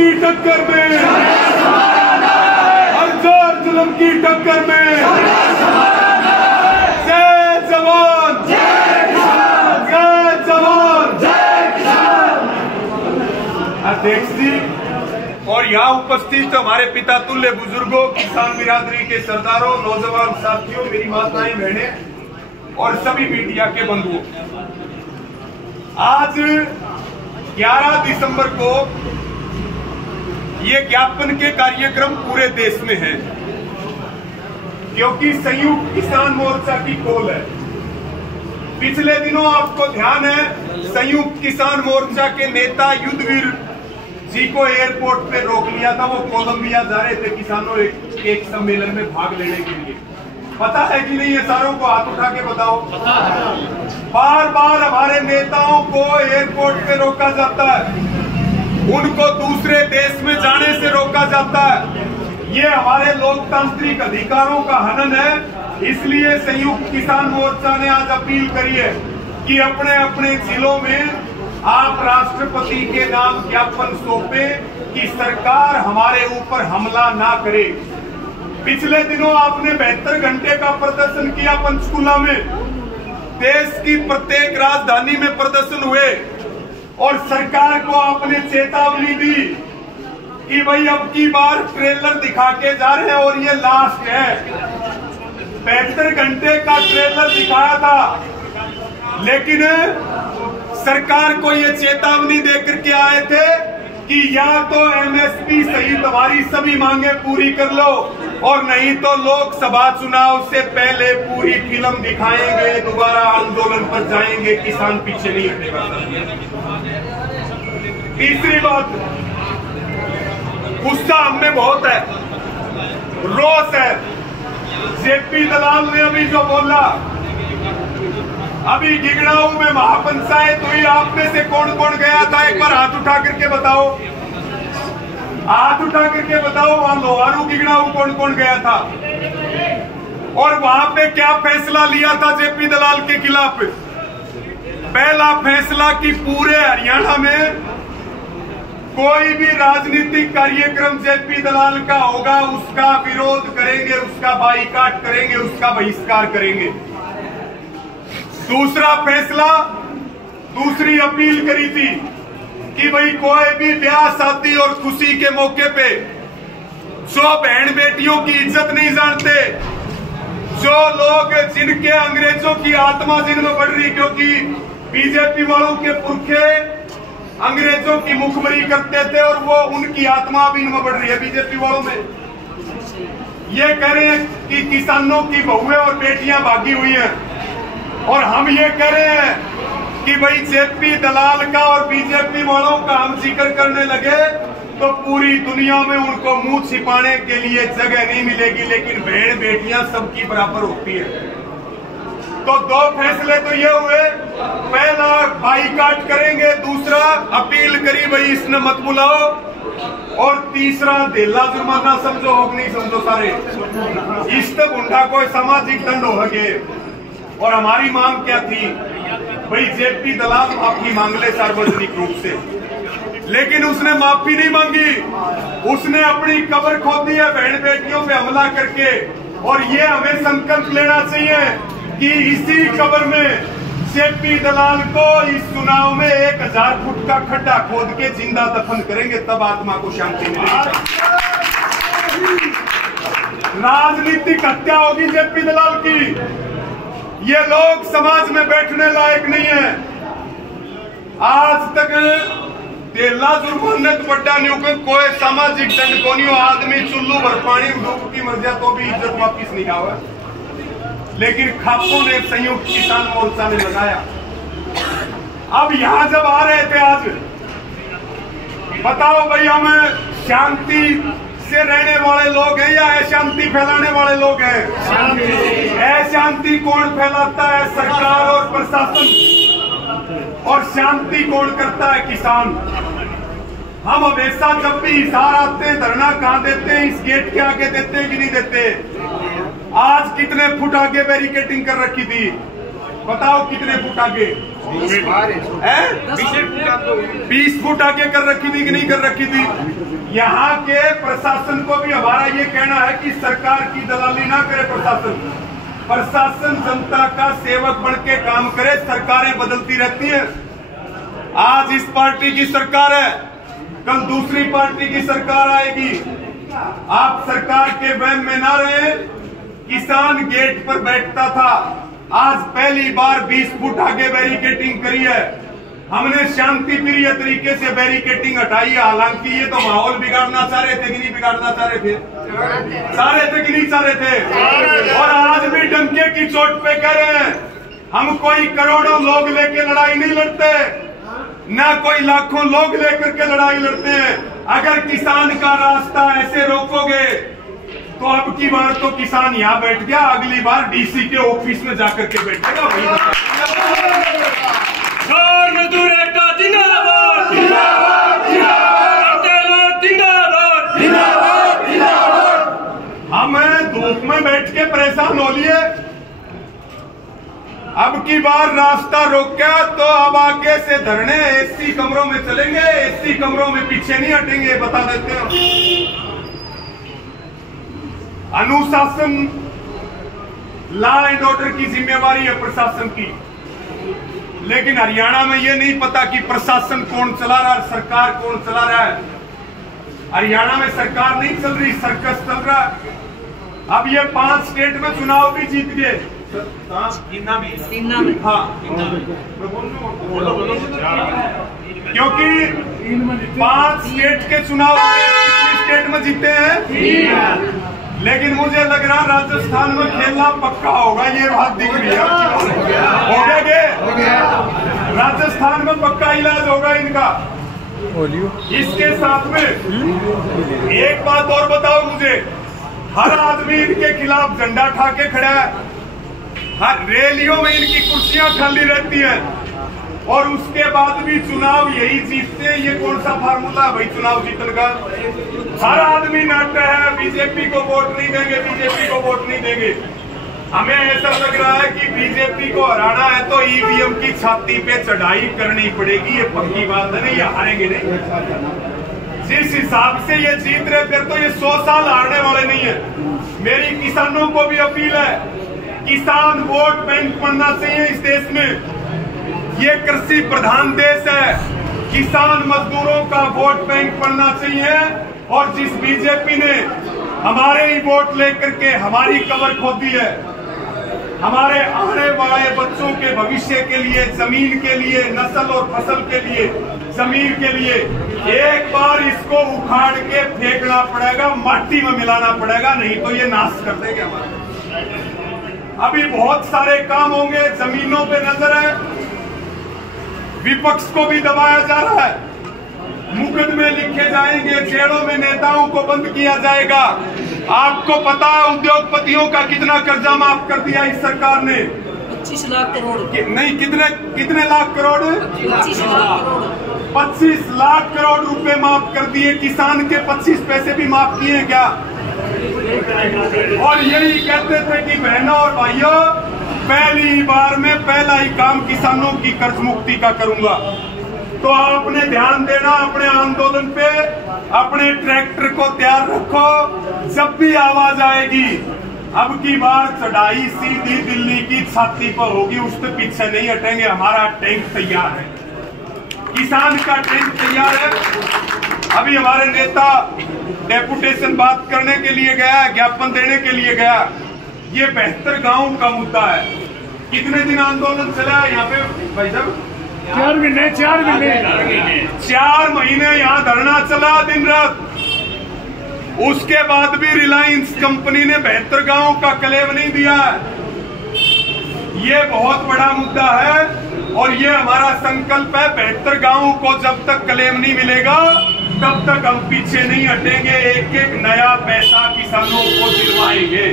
की टक्कर में, हर जोर जुल्म की टक्कर में जय जवान, जय जवान, अध्यक्ष जी और यहाँ उपस्थित हमारे पिता तुल्य बुजुर्गों, किसान बिरादरी के सरदारों, नौजवान साथियों, मेरी माताएं बहनें और सभी मीडिया के बंधुओं, आज 11 दिसंबर को ये ज्ञापन के कार्यक्रम पूरे देश में है, क्योंकि संयुक्त किसान मोर्चा की कॉल है। पिछले दिनों आपको ध्यान है, संयुक्त किसान मोर्चा के नेता युद्धवीर जी को एयरपोर्ट पे रोक लिया था। वो कोलंबिया जा रहे थे किसानों एक सम्मेलन में भाग लेने के लिए। पता है कि नहीं? ये सारों को हाथ उठा के बताओ। बार बार हमारे नेताओं को एयरपोर्ट पे रोका जाता है, उनको दूसरे देश में जाने से रोका जाता है। ये हमारे लोकतांत्रिक अधिकारों का हनन है। इसलिए संयुक्त किसान मोर्चा ने आज अपील करी है कि अपने अपने जिलों में आप राष्ट्रपति के नाम ज्ञापन सौंपे कि सरकार हमारे ऊपर हमला ना करे। पिछले दिनों आपने 72 घंटे का प्रदर्शन किया पंचकुला में। देश की प्रत्येक राजधानी में प्रदर्शन हुए और सरकार को आपने चेतावनी दी कि भाई अब की बार ट्रेलर दिखा के जा रहे हैं और ये लास्ट है। 72 घंटे का ट्रेलर दिखाया था, लेकिन सरकार को ये चेतावनी देकर के आए थे कि या तो एमएसपी सहित हमारी सभी मांगे पूरी कर लो और नहीं तो लोकसभा चुनाव से पहले पूरी फिल्म दिखाएंगे, दोबारा आंदोलन पर जाएंगे, किसान पीछे नहीं हटेगा। तीसरी बात, गुस्सा हमें बहुत है, रोष है। जेपी दलाल ने अभी जो बोला, अभी गिगड़ाऊ में महापंचायत हुई, आप में से कौन कौन गया था? एक बार हाथ उठा करके बताओ, हाथ उठा करके बताओ। वहां लोहारू गिगड़ाऊ कौन कौन गया था और वहां पे क्या फैसला लिया था जेपी दलाल के खिलाफ? पहला फैसला कि पूरे हरियाणा में कोई भी राजनीतिक कार्यक्रम जेपी दलाल का होगा उसका विरोध करेंगे, उसका बाईकाट करेंगे, उसका बहिष्कार करेंगे। दूसरा फैसला, दूसरी अपील करी थी कि भाई कोई भी ब्याह शादी और खुशी के मौके पे जो बहन बेटियों की इज्जत नहीं जानते, जो लोग जिनके अंग्रेजों की आत्मा जिनमें बढ़ रही, क्योंकि बीजेपी वालों के पुरखे अंग्रेजों की मुखबरी करते थे और वो उनकी आत्मा भी इनमें बढ़ रही है बीजेपी वालों में। ये कह रहे हैं कि किसानों की बहुएं और बेटियां भागी हुई हैं और हम ये कह रहे हैं कि भाई जेपी दलाल का और बीजेपी वालों का हम जिक्र करने लगे तो पूरी दुनिया में उनको मुंह छिपाने के लिए जगह नहीं मिलेगी, लेकिन बहन बेटियां सबकी बराबर होती है। तो दो फैसले तो ये हुए, पहला बाईकाट करेंगे, दूसरा अपील करी भाई इसने मत बुलाओ, और तीसरा देला जुर्माना समझो हो नहीं समझो सारे इस तक उनका कोई सामाजिक दंड हो गए। और हमारी मांग क्या थी? भाई जेपी दलाल माफी मांग ले सार्वजनिक रूप से, लेकिन उसने माफी नहीं मांगी। उसने अपनी कब्र खोदी है बहन बेटियों पे हमला करके, और ये हमें संकल्प लेना चाहिए कि इसी कब्र में जेपी दलाल को इस चुनाव में 1000 फुट का खड्डा खोद के जिंदा दफन करेंगे, तब आत्मा को शांति मिलेगी। राजनीतिक हत्या होगी जेपी दलाल की। ये लोग समाज में बैठने लायक नहीं है। आज तक तेला जुर्माने बड्डा नहीं होकर कोई सामाजिक दंड को नहीं हो। आदमी चुल्लू भर पानी डूब की मर जाए तो भी इज्जत वापिस नहीं आवे, लेकिन खापों ने संयुक्त किसान मोर्चा ने लगाया। अब यहाँ जब आ रहे थे आज, बताओ भाई हम शांति से रहने वाले लोग हैं या अशांति फैलाने वाले लोग हैं? अशांति कौन फैलाता है? सरकार और प्रशासन। और शांति कौन करता है? किसान। हम हमेशा जब भी हिसार आते हैं, धरना कहाँ देते हैं? इस गेट के आगे देते हैं कि नहीं देते? आज कितने फुट आगे बैरिकेडिंग कर रखी थी? बताओ कितने फुट आगे? 20 फुट आगे कर रखी थी कि नहीं कर रखी थी? यहाँ के प्रशासन को भी हमारा ये कहना है कि सरकार की दलाली ना करे। प्रशासन जनता का सेवक बन के काम करे। सरकारें बदलती रहती हैं। आज इस पार्टी की सरकार है, कल दूसरी पार्टी की सरकार आएगी। आप सरकार के वहम में ना रहे। किसान गेट पर बैठता था, आज पहली बार 20 फुट आगे बैरिकेटिंग करी है। हमने शांति प्रिय तरीके से बैरिकेटिंग हटाई है। हालांकि ये तो माहौल बिगाड़ना चाह रहे थे कि नहीं बिगाड़ना चाह रहे थे? चाह रहे थे कि नहीं चाह रहे थे? और आज भी डंके की चोट पे कह रहे हैं हम कोई करोड़ों लोग लेके लड़ाई नहीं लड़ते, ना कोई लाखों लोग लेकर के लड़ाई लड़ते हैं। अगर किसान का रास्ता ऐसे रोकोगे तो अब की बार तो किसान यहाँ बैठ गया, अगली बार डीसी के ऑफिस में जाकर के बैठेगा। मजदूर एकता जिंदाबाद, हम धूप में बैठ के परेशान हो लिए। अब की बार रास्ता रोका तो अब आगे से धरने एसी कमरों में चलेंगे, एसी कमरों में पीछे नहीं हटेंगे, बता देते हैं। अनुशासन, लॉ एंड ऑर्डर की जिम्मेवारी है प्रशासन की, लेकिन हरियाणा में ये नहीं पता कि प्रशासन कौन चला रहा है, सरकार कौन चला रहा है। हरियाणा में सरकार नहीं चल रही, सर्कस चल रहा है। अब ये 5 स्टेट में चुनाव भी जीत गए। हाँ, क्योंकि 5 स्टेट के चुनाव कितने स्टेट में जीते हैं? लेकिन मुझे लग रहा राजस्थान में खेलना पक्का होगा, ये बात दिख रही है। हो गया राजस्थान में पक्का इलाज होगा इनका। इसके साथ में एक बात और बताओ मुझे, हर आदमी इनके खिलाफ झंडा उठा के खड़ा है, हर रैलियों में इनकी कुर्सियां खाली रहती हैं, और उसके बाद भी चुनाव यही जीतते हैं। ये कौन सा फार्मूला है भाई चुनाव जीतने का? हर आदमी नाटक है, बीजेपी को वोट नहीं देंगे, बीजेपी को वोट नहीं देंगे। हमें ऐसा लग रहा है कि बीजेपी को हराना है तो ईवीएम की छाती पे चढ़ाई करनी पड़ेगी। ये पक्की बात है, नहीं ये हारेंगे नहीं। जिस हिसाब से ये जीत रहे फिर तो ये 100 साल हारने वाले नहीं है। मेरी किसानों को भी अपील है, किसान वोट बैंक बनना चाहिए इस देश में। ये कृषि प्रधान देश है, किसान मजदूरों का वोट बैंक बनना चाहिए। और जिस बीजेपी ने हमारे ही वोट लेकर के हमारी कमर खोदी है, हमारे आने वाले बच्चों के भविष्य के लिए, जमीन के लिए, नस्ल और फसल के लिए, जमीन के लिए, एक बार इसको उखाड़ के फेंकना पड़ेगा, माटी में मिलाना पड़ेगा, नहीं तो ये नाश कर देंगे हमारा। अभी बहुत सारे काम होंगे, जमीनों पे नजर है, विपक्ष को भी दबाया जा रहा है, मुकदमे लिखे जाएंगे, जेलों में नेताओं को बंद किया जाएगा। आपको पता है उद्योगपतियों का कितना कर्जा माफ कर दिया इस सरकार ने? 25 लाख करोड़ नहीं, कितने लाख करोड़? 25 लाख करोड़। 25 लाख करोड़ रुपए माफ कर दिए। किसान के 25 पैसे भी माफ किए क्या? और यही कहते थे कि बहनों और भाइयों, पहली बार में पहला ही काम किसानों की कर्ज मुक्ति का करूंगा। तो आपने ध्यान देना अपने आंदोलन पे, अपने ट्रैक्टर को तैयार रखो। जब भी आवाज आएगी, अब की बार चढ़ाई सीधी दिल्ली की छाती पर होगी, उससे पीछे नहीं हटेंगे। हमारा टैंक तैयार है, किसान का टैंक तैयार है। अभी हमारे नेता डेपुटेशन बात करने के लिए गया, ज्ञापन देने के लिए गया। ये 72 गांव का मुद्दा है। कितने दिन आंदोलन चला है यहाँ पे भाई साहब? 4 महीने 4 महीने यहाँ धरना चला दिन रात। उसके बाद भी रिलायंस कंपनी ने 72 गांव का क्लेम नहीं दिया। ये बहुत बड़ा मुद्दा है और ये हमारा संकल्प है। 72 गांव को जब तक क्लेम नहीं मिलेगा तब तक हम पीछे नहीं हटेंगे। एक एक नया पैसा किसानों को दिलवाएंगे।